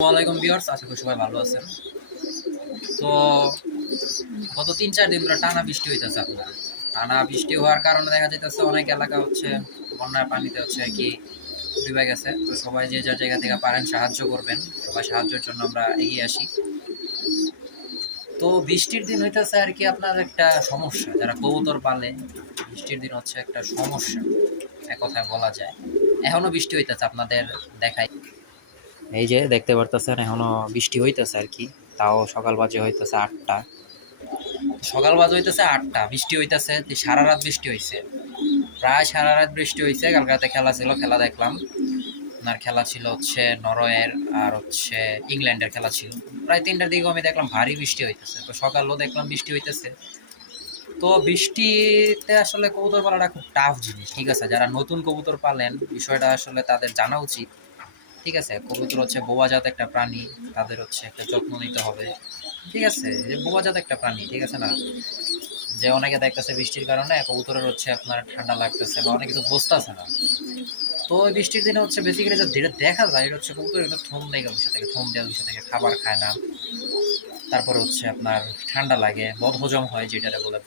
ওয়ালাইকুম ভিউয়ার্স, আশা করি সবাই ভালো আছেন। তো গত ৩-৪ দিন ধরে টানা বৃষ্টি হইতেছে আপনার। টানা বৃষ্টি হওয়ার কারণে দেখা যাইতেছে অনেক এলাকা হচ্ছে বন্যার পানিতে হচ্ছে কি ডুবে গেছে। তো সবাই যে যার জায়গা থেকে পারেন সাহায্য করবেন। সবাই সাহায্যের জন্য আমরা এগিয়ে আসি। তো বৃষ্টির দিন হইতেছে আর কি আপনার একটা সমস্যা, যারা কবুতর পালে বৃষ্টির দিন হচ্ছে একটা সমস্যা, এক কথায় বলা যায়। এখনো বৃষ্টি হইতেছে আপনাদের দেখাই, এই যে দেখতে পারতেছেন এখনো বৃষ্টি হইতেছে আর কি। তাও সকাল বাজে হইতেছে ৮টা, সকাল বাজে হইতেছে ৮টা, বৃষ্টি হইতেছে সারা রাত বৃষ্টি হয়েছে, প্রায় সারা রাত বৃষ্টি হয়েছে। কালকে রাতে খেলা ছিল, খেলা দেখলাম। আপনার খেলা ছিল হচ্ছে নরওয়ের আর হচ্ছে ইংল্যান্ডের খেলা ছিল। প্রায় ৩টার দিকেও আমি দেখলাম ভারী বৃষ্টি হইতেছে, তো সকালেও দেখলাম বৃষ্টি হইতেছে। তো বৃষ্টিতে আসলে কবুতর পালাটা খুব টাফ জিনিস, ঠিক আছে। যারা নতুন কবুতর পালেন বিষয়টা আসলে তাদের জানা উচিত, ঠিক আছে। কবুতর হচ্ছে বোবাজাত একটা প্রাণী, তাদের হচ্ছে একটা যত্ন নিতে হবে, ঠিক আছে। যে বোবাজাত একটা প্রাণী, ঠিক আছে না। যে অনেকে দেখতেছে বৃষ্টির কারণে কবুতরের হচ্ছে আপনার ঠান্ডা লাগতেছে বা অনেক কিছু বুঝতেছে না। তো ওই বৃষ্টির দিনে হচ্ছে বেসিক্যালি যেটা দেখা যায় এটা হচ্ছে কবুতর কিন্তু থম লেগে বসে থাকে, থম দেওয়া বসে থাকে, খাবার খায় না। তারপর হচ্ছে আপনার ঠান্ডা লাগে, বদহজম হয় যেটারে বলে।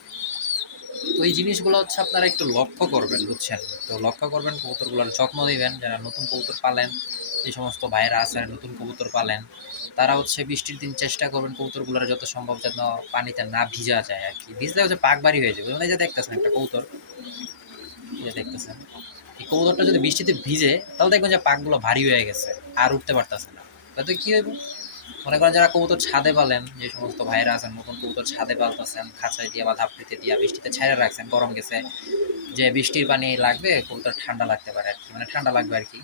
তো এই জিনিসগুলো হচ্ছে আপনারা একটু লক্ষ্য করবেন, বুঝছেন। তো লক্ষ্য করবেন, কবুতরগুলোর যত্ন নেবেন। যারা নতুন কবুতর পালেন, যে সমস্ত ভাইয়েরা আছেন নতুন কবুতর পালেন, তারা হচ্ছে বৃষ্টির দিন চেষ্টা করবেন কবুতরগুলোর যত সম্ভব যেন পানিতে না ভিজা যায় আর কি। ভিজলে হচ্ছে পাক বাড়ি হয়ে যাবে। এই যে দেখতেছেন একটা কবুতর, এই যে দেখতেছেন, এই কবুতরটা যদি বৃষ্টিতে ভিজে তাহলে দেখবেন যে পাকগুলো ভারী হয়ে গেছে, আর উঠতে পারতেছে না। তাতে কি হইব, মনে করেন যারা কবুতর ছাদে পালেন, যে সমস্ত ভাইরা আছেন নতুন কবুতর ছাদে পালতেছেন, খাঁচায় দিয়ে বা ধাপড়িতে দিয়ে বৃষ্টিতে ছাইড়া রাখছেন, গরম গেছে, যে বৃষ্টির পানি লাগবে কবুতর ঠান্ডা লাগতে পারে আর কি, মানে ঠান্ডা লাগবে আর কি।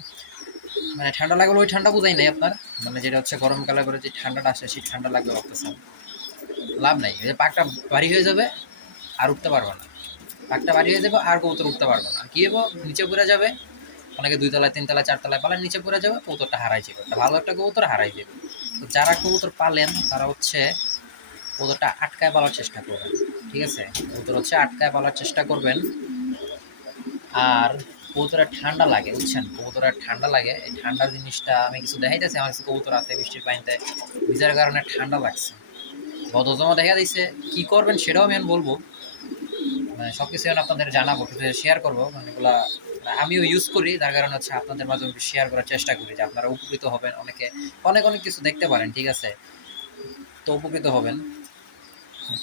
মানে ঠান্ডা লাগলে ওই ঠান্ডা বোঝাই নাই আপনার, মানে যেটা হচ্ছে গরমকালে করে যে ঠান্ডাটা আসে সেই ঠান্ডা লাগবে ভাবতেছেন, লাভ নাই। ওই যে পাকটা ভারী হয়ে যাবে, আর উঠতে পারবে না। পাকটা ভারী হয়ে যাবে আর কবুতর উঠতে পারবে না, কি হবো, নিচে পড়ে যাবে। অনেকে ২ তলায় ৩ তলায় ৪ তলায় পালেন, নিচে পড়ে যাবে, কবুতরটা হারাই যাবে, একটা ভালো একটা কবুতর হারাই যাবে। তো যারা কবুতর পালেন তারা হচ্ছে কবুতরটা আটকায় পালার চেষ্টা করবেন, ঠিক আছে। কবুতর হচ্ছে আটকায় পালার চেষ্টা করবেন। আর কবুতরের ঠান্ডা লাগে, বুঝছেন, কবুতরের ঠান্ডা লাগে। এই ঠান্ডার জিনিসটা আমি কিছু দেখাইতেছি, আমার কিছু কবুতর আছে বৃষ্টির পানিতে ভিজার কারণে ঠান্ডা লাগছে, বদহজমা দেখা দিচ্ছে। কি করবেন সেটাও আমি বলবো, মানে সব কিছু আপনাদের জানাবো, কিছু শেয়ার করবো, মানে এগুলা আমিও ইউজ করি, যার কারণে হচ্ছে আপনাদের মাঝে শেয়ার করার চেষ্টা করি যে আপনারা উপকৃত হবেন। অনেকে অনেক অনেক কিছু দেখতে পারেন, ঠিক আছে, তো উপকৃত হবেন।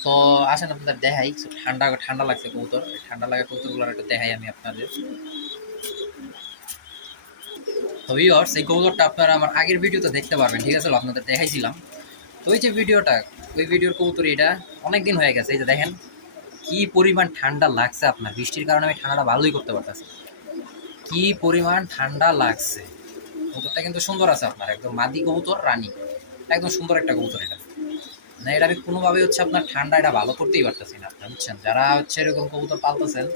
তো আসেন আপনাদের দেখাই, ঠান্ডা ঠান্ডা লাগছে কবুতর, ঠান্ডা লাগা কবুতরগুলো একটু দেখাই আমি আপনাদের। তো ভিউয়ার্স, এই কবুতরটা আপনারা আমার আগের ভিডিওতে দেখতে পারবেন, ঠিক আছে, আপনাদের দেখাইছিলাম। তো ওই যে ভিডিওটা, ওই ভিডিওর কবুতর এটা অনেক দিন হয়ে গেছে। এই যে দেখেন কি পরিমাণ ঠান্ডা লাগছে আপনার, বৃষ্টির কারণে আমি ঠান্ডাটা ভালোই করতে পারতেছি। কি পরিমাণ ঠান্ডা লাগছে। কবুতরটা কিন্তু সুন্দর আছে আপনার, একদম মাদি কবুতর, রানী, একদম সুন্দর একটা কবুতর এটা। না, এটা আমি কোনোভাবে হচ্ছে আপনার ঠান্ডা এটা ভালো করতেই পারতেছি না, আপনার বুঝছেন। যারা হচ্ছে এরকম কবুতর পালতেছেন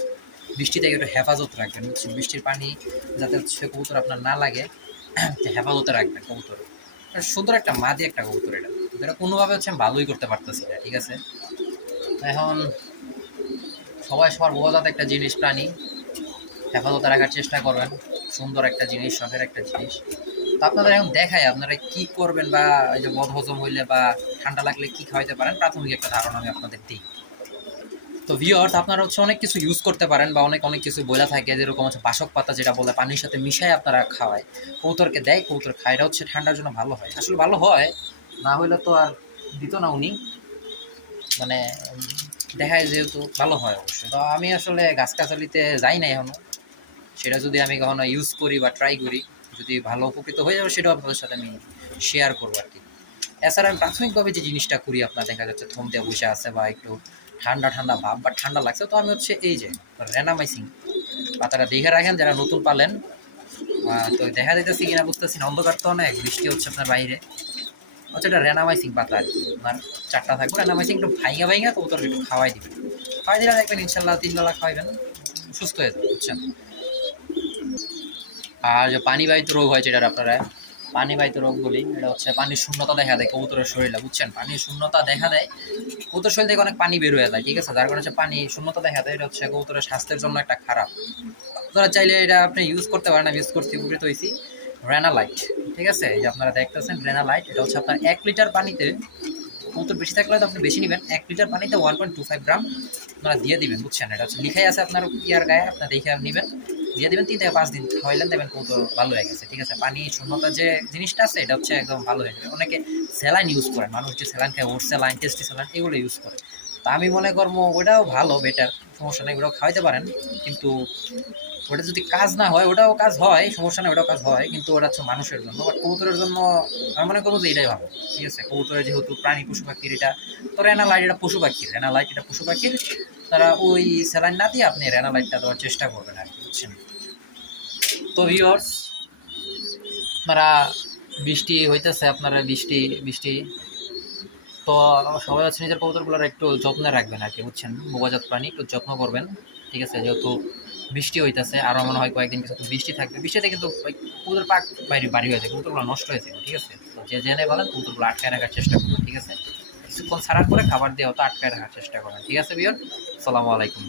বৃষ্টি থেকে একটু হেফাজত রাখবেন, বুঝছেন। বৃষ্টির পানি যাতে হচ্ছে কবুতর আপনার না লাগে, হেফাজতে রাখবেন কবুতর। এটা সুন্দর একটা মাদি একটা কবুতর এটা, এটা কোনোভাবে হচ্ছে আমি ভালোই করতে পারতেছি না, ঠিক আছে। এখন সবাই সবার বোঝাতে একটা জিনিস, প্রাণী হেফাজতে রাখার চেষ্টা করবেন। সুন্দর একটা জিনিস, শখের একটা জিনিস। তো আপনাদের এখন দেখায় আপনারা কি করবেন, বা এই যে বদহজম হইলে বা ঠান্ডা লাগলে কি খাওয়াইতে পারেন, প্রাথমিক একটা ধারণা আমি আপনাদের দিই। তো ভিউয়ার্স, আপনারা হচ্ছে অনেক কিছু ইউজ করতে পারেন, বা অনেক অনেক কিছু বইলা থাকে, যেরকম হচ্ছে বাসক পাতা, যেটা বলে পানির সাথে মিশায় আপনারা খাওয়ায়, কবুতরকে দেয়, কবুতর খায়, এটা হচ্ছে ঠান্ডার জন্য ভালো হয়। আসলে ভালো হয়, না হইলে তো আর দিত না উনি, মানে দেখায় যেহেতু ভালো হয় অবশ্যই। তো আমি আসলে গাছগাছালিতে যাই না এখনো, সেটা যদি আমি কখনো ইউজ করি বা ট্রাই করি, যদি ভালো উপকৃত হয়ে যাবে সেটাও আপনাদের সাথে আমি শেয়ার করবো আর কি। এছাড়া আমি প্রাথমিকভাবে যে জিনিসটা করি, আপনার দেখা যাচ্ছে থমতে বসে আছে বা একটু ঠান্ডা ঠান্ডা ভাব বা ঠান্ডা লাগছে, তো আমি হচ্ছে এই যে রেনামাইসিং পাতাটা দেখে রাখেন যারা নতুন পালেন। তো দেখা যাইতেছি কিনা বুঝতেছি না, অন্ধকার তো অনেক, বৃষ্টি হচ্ছে আপনার বাইরে, হচ্ছে এটা রেনামাইসিং পাতা আর কি। আপনার 4টা থাকবে রেনামাইসিং, একটু ভাইঙা ভাইঙা কবুতরকে একটু খাওয়াই দিবেন। খাওয়াই দিলে দেখবেন ইনশাল্লাহ 3 বেলা খাওয়াইবেন, সুস্থ হয়ে যাবে, বুঝছেন। আর যে পানিবাহিত রোগ হয়, যেটা আপনারা পানিবাহিত রোগ বলি, এটা হচ্ছে পানির শূন্যতা দেখা দেয় কবুতরের শরীরে, বুঝছেন। পানির শূন্যতা দেখা দেয়, কবুতর শরীর থেকে অনেক পানি বের হয়ে যায়, ঠিক আছে, যার কারণে হচ্ছে পানি শূন্যতা দেখা দেয়। এটা হচ্ছে কবুতরের স্বাস্থ্যের জন্য একটা খারাপ। আপনারা চাইলে এটা আপনি ইউজ করতে পারেন, আমি ইউজ করছি, উপকৃত হয়েছি। রেনালাইট, ঠিক আছে? এই যে আপনারা দেখতেছেন রেনালাইট, এটা হচ্ছে আপনার 1 লিটার পানিতে, কবুতর বেশি থাকলে তো আপনি বেশি নেবেন, 1 লিটার পানিতে 1.25 গ্রাম আপনারা দিয়ে দিবেন, বুঝছেন? এটা হচ্ছে লিখাই আছে আপনার ইয়ার গায়ে, আপনার দেখে নেবেন, দিয়ে দিবেন। 3 থেকে 5 দিন খাওয়াইলেন, দেখবেন কবুতর ভালো হয়ে গেছে, ঠিক আছে? পানি শূন্যতা যে জিনিসটা আছে এটা হচ্ছে একদম ভালো হয়ে যাবে। অনেকে স্যালাইন ইউজ করে, মানুষ যে স্যালাইন খায়, ওর স্যালাইন, টেস্টি স্যালাইন, এগুলো ইউজ করে। তা আমি মনে করবো ওটাও ভালো, বেটার, সমস্যা নেই, ওটাও খাওয়াইতে পারেন। কিন্তু ওটা যদি কাজ না হয়, ওটাও কাজ হয়, সমস্যা নেই, ওটাও কাজ হয়, কিন্তু ওটা হচ্ছে মানুষের জন্য। বাট কবুতরের জন্য আমি মনে করবো যে এটাই ভালো, ঠিক আছে? কবুতরের যেহেতু প্রাণী, পশু পাখির এটা, তো রেনালাইট এটা পশু পাখির, রেনালাইট এটা পশু পাখির, তারা ওই স্যালাইন না দিয়ে আপনি রেনালাইটটা দেওয়ার চেষ্টা করবেন আর কি, বুঝছেন? তো ভিউয়ার্স, আপনারা বৃষ্টি হইতেছে, আপনারা বৃষ্টি বৃষ্টি, তো সবাই হচ্ছে নিজের কবুতরগুলোর একটু যত্নে রাখবেন আর কি, বুঝছেন? বোবাজাত প্রাণী, একটু যত্ন করবেন, ঠিক আছে? যেহেতু বৃষ্টি হইতেছে, আরও মনে হয় কয়েকদিন কিছু বৃষ্টি থাকবে, বৃষ্টিতে কিন্তু কবুতর পাক বাইরে বাড়ি হয়ে যায়, কবুতরগুলো নষ্ট হয়ে যাবে, ঠিক আছে? তো যে জেনে বলেন কবুতরগুলো আটকায় রাখার চেষ্টা করবেন, ঠিক আছে? কিছুক্ষণ ছাড়ার পরে খাবার দিয়ে হয়তো আটকায় রাখার চেষ্টা করবেন, ঠিক আছে ভিউয়ার? আসসালামু আলাইকুম।